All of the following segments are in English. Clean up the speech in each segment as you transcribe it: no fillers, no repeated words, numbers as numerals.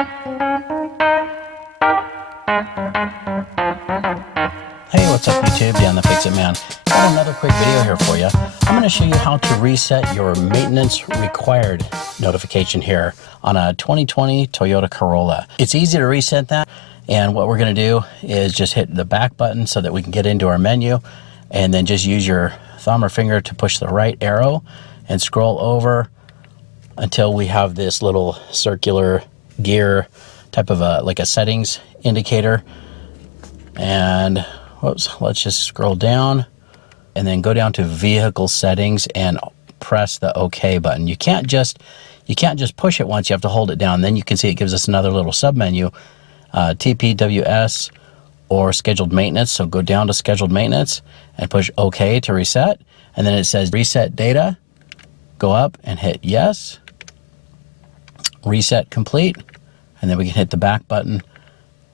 Hey, what's up YouTube? Dan the Fix-It Man. Got another quick video here for you. I'm going to show you how to reset your maintenance required notification here on a 2020 Toyota Corolla. It's easy to reset that, and what we're going to do is just hit the back button so that we can get into our menu, and then just use your thumb or finger to push the right arrow and scroll over until we have this little circular gear type of like a settings indicator. And whoops, let's just scroll down and then go down to vehicle settings and press the OK button. You can't just push it once, you have to hold it down. Then you can see it gives us another little sub menu, TPWS or scheduled maintenance. So go down to scheduled maintenance and push OK to reset. And then it says reset data. Go up and hit yes. Reset complete. And then we can hit the back button,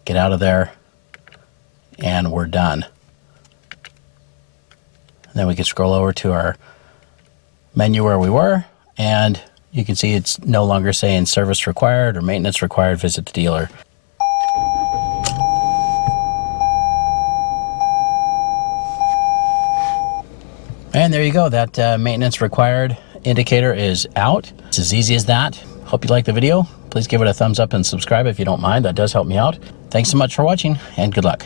get out of there, and we're done. And then we can scroll over to our menu where we were, and you can see it's no longer saying service required or maintenance required, visit the dealer. And there you go, that maintenance required indicator is out. It's as easy as that. Hope you liked the video. Please give it a thumbs up and subscribe if you don't mind. That does help me out. Thanks so much for watching, and good luck.